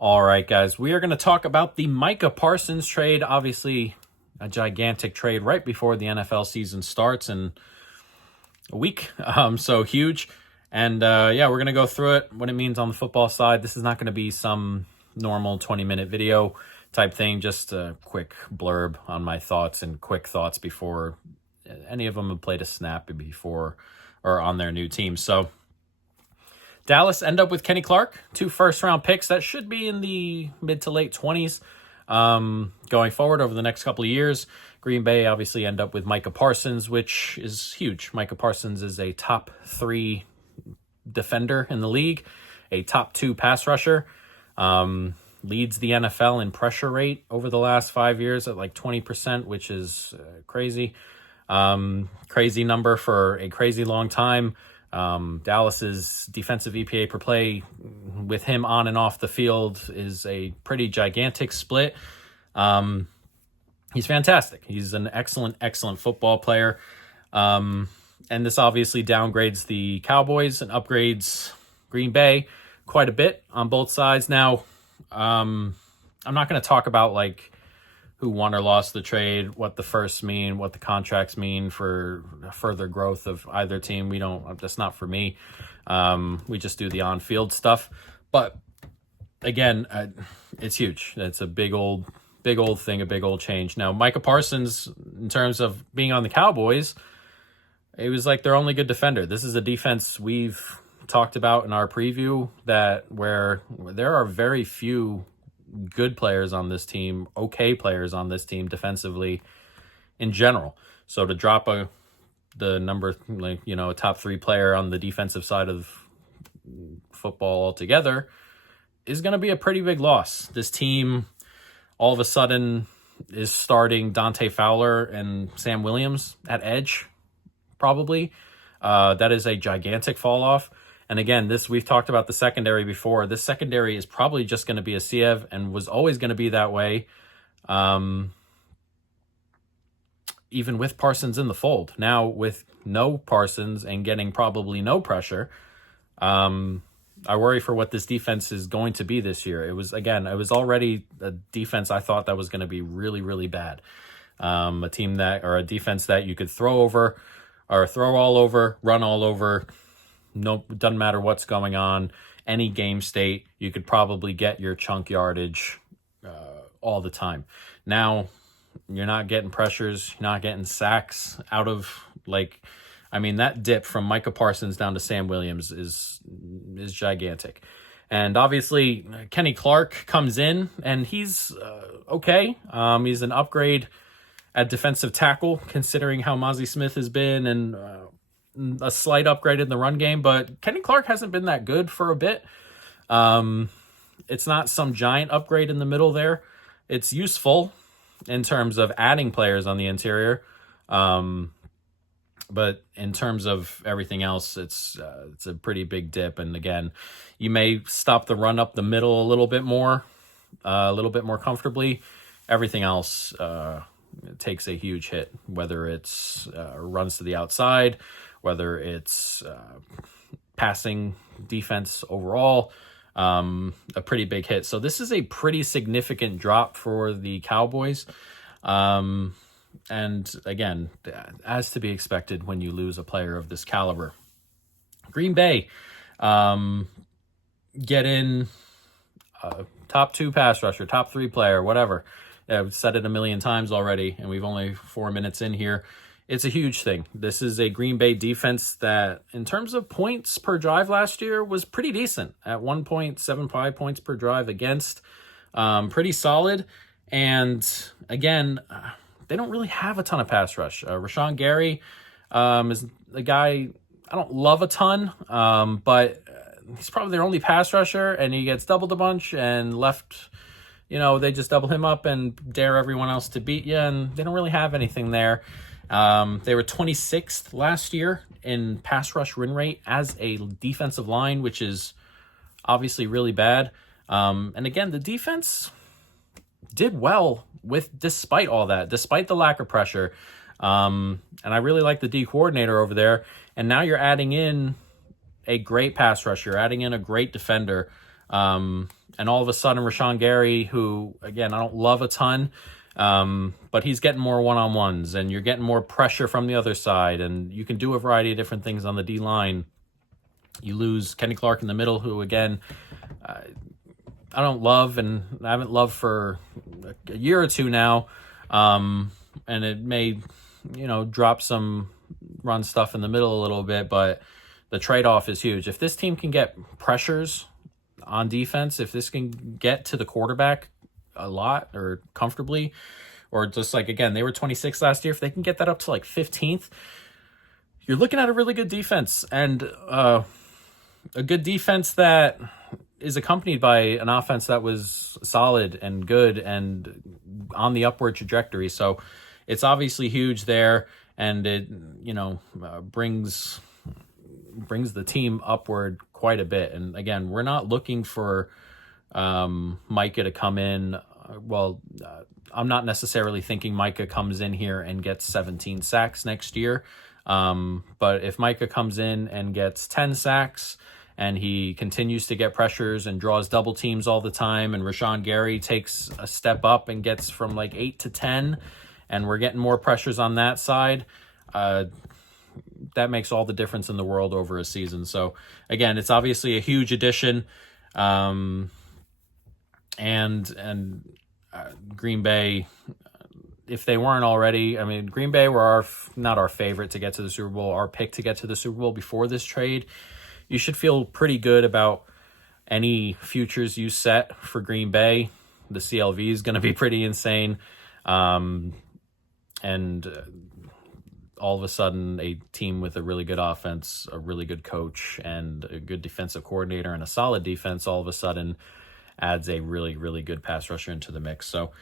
All right, guys, we are going to talk about the Micah Parsons trade. Obviously, a gigantic trade right before the NFL season starts in a week. So huge. And yeah, we're going to go through it, what it means on the football side. This is not going to be some normal 20-minute video type thing, just a quick blurb on my thoughts and quick thoughts before any of them have played a snap before or on their new team. So Dallas end up with Kenny Clark, 2 first-round picks that should be in the mid to late 20s going forward over the next couple of years. Green Bay obviously end up with Micah Parsons, which is huge. Micah Parsons is a top 3 defender in the league, a top 2 pass rusher, leads the NFL in pressure rate over the last 5 years at like 20%, which is crazy. Crazy number for a crazy long time. Dallas's defensive EPA per play with him on and off the field is a pretty gigantic split. He's fantastic. He's an excellent football player. And this obviously downgrades the Cowboys and upgrades Green Bay quite a bit on both sides. Now, I'm not going to talk about like who won or lost the trade, what the firsts mean, what the contracts mean for further growth of either team. That's not for me. We just do the on-field stuff. But again, it's huge. It's a big old thing, a big old change. Now, Micah Parsons, in terms of being on the Cowboys, it was like their only good defender. This is a defense we've talked about in our preview where there are very few good players on this team, okay players on this team defensively in general. So to drop a top 3 player on the defensive side of football altogether is going to be a pretty big loss. This team all of a sudden is starting Dante Fowler and Sam Williams at edge, probably. That is a gigantic fall off. And again, we've talked about the secondary before. This secondary is probably just going to be a Siev and was always going to be that way, even with Parsons in the fold. Now, with no Parsons and getting probably no pressure, I worry for what this defense is going to be this year. It was already a defense I thought that was going to be really, really bad. A defense that you could throw all over, run all over. No, doesn't matter what's going on. Any game state, you could probably get your chunk yardage all the time. Now, you're not getting pressures, you're not getting sacks out of that dip from Micah Parsons down to Sam Williams is gigantic. And obviously, Kenny Clark comes in, and he's okay. He's an upgrade at defensive tackle, considering how Mozzie Smith has been, and a slight upgrade in the run game, but Kenny Clark hasn't been that good for a bit. It's not some giant upgrade in the middle there. It's useful in terms of adding players on the interior. But in terms of everything else, it's a pretty big dip. And again, you may stop the run up the middle a little bit more comfortably. Everything else takes a huge hit, whether it's runs to the outside, whether it's passing defense overall, a pretty big hit. So this is a pretty significant drop for the Cowboys. And again, as to be expected when you lose a player of this caliber. Green Bay get in top 2 pass rusher, top 3 player, whatever. I've said it a million times already, and we've only 4 minutes in here. It's a huge thing. This is a Green Bay defense that, in terms of points per drive last year, was pretty decent at 1.75 points per drive against. Pretty solid. And again, they don't really have a ton of pass rush. Rashawn Gary is a guy I don't love a ton, but he's probably their only pass rusher, and he gets doubled a bunch and left. They just double him up and dare everyone else to beat you, and they don't really have anything there. They were 26th last year in pass rush win rate as a defensive line, which is obviously really bad. And again, the defense did well despite all that, despite the lack of pressure. And I really like the D coordinator over there. And now you're adding in a great pass rusher, adding in a great defender. And all of a sudden, Rashawn Gary, who, again, I don't love a ton, but he's getting more one-on-ones, and you're getting more pressure from the other side, and you can do a variety of different things on the D-line. You lose Kenny Clark in the middle, who, again, I don't love, and I haven't loved for a year or two now, and it may, drop some run stuff in the middle a little bit, but the trade-off is huge. If this team can get pressures on defense, if this can get to the quarterback a lot or comfortably, or just like, again, they were 26th last year, if they can get that up to like 15th, you're looking at a really good defense, and a good defense that is accompanied by an offense that was solid and good and on the upward trajectory. So it's obviously huge there, and it, brings the team upward quite a bit. And again, we're not looking for Micah to come in. I'm not necessarily thinking Micah comes in here and gets 17 sacks next year. But if Micah comes in and gets 10 sacks, and he continues to get pressures and draws double teams all the time, and Rashawn Gary takes a step up and gets from like 8 to 10, and we're getting more pressures on that side, that makes all the difference in the world over a season. So again, it's obviously a huge addition. And Green Bay, if they weren't already, I mean, Green Bay were not our favorite to get to the Super Bowl, our pick to get to the Super Bowl before this trade. You should feel pretty good about any futures you set for Green Bay. The CLV is going to be pretty insane. And all of a sudden, a team with a really good offense, a really good coach, and a good defensive coordinator, and a solid defense, all of a sudden adds a really, really good pass rusher into the mix. So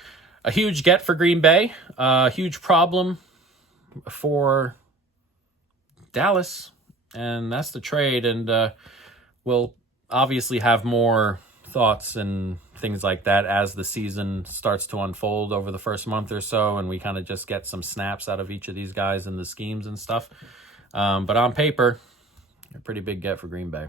a huge get for Green Bay, a huge problem for Dallas. And that's the trade, and we'll obviously have more thoughts and things like that as the season starts to unfold over the first month or so, and we kind of just get some snaps out of each of these guys and the schemes and stuff. But on paper, a pretty big get for Green Bay.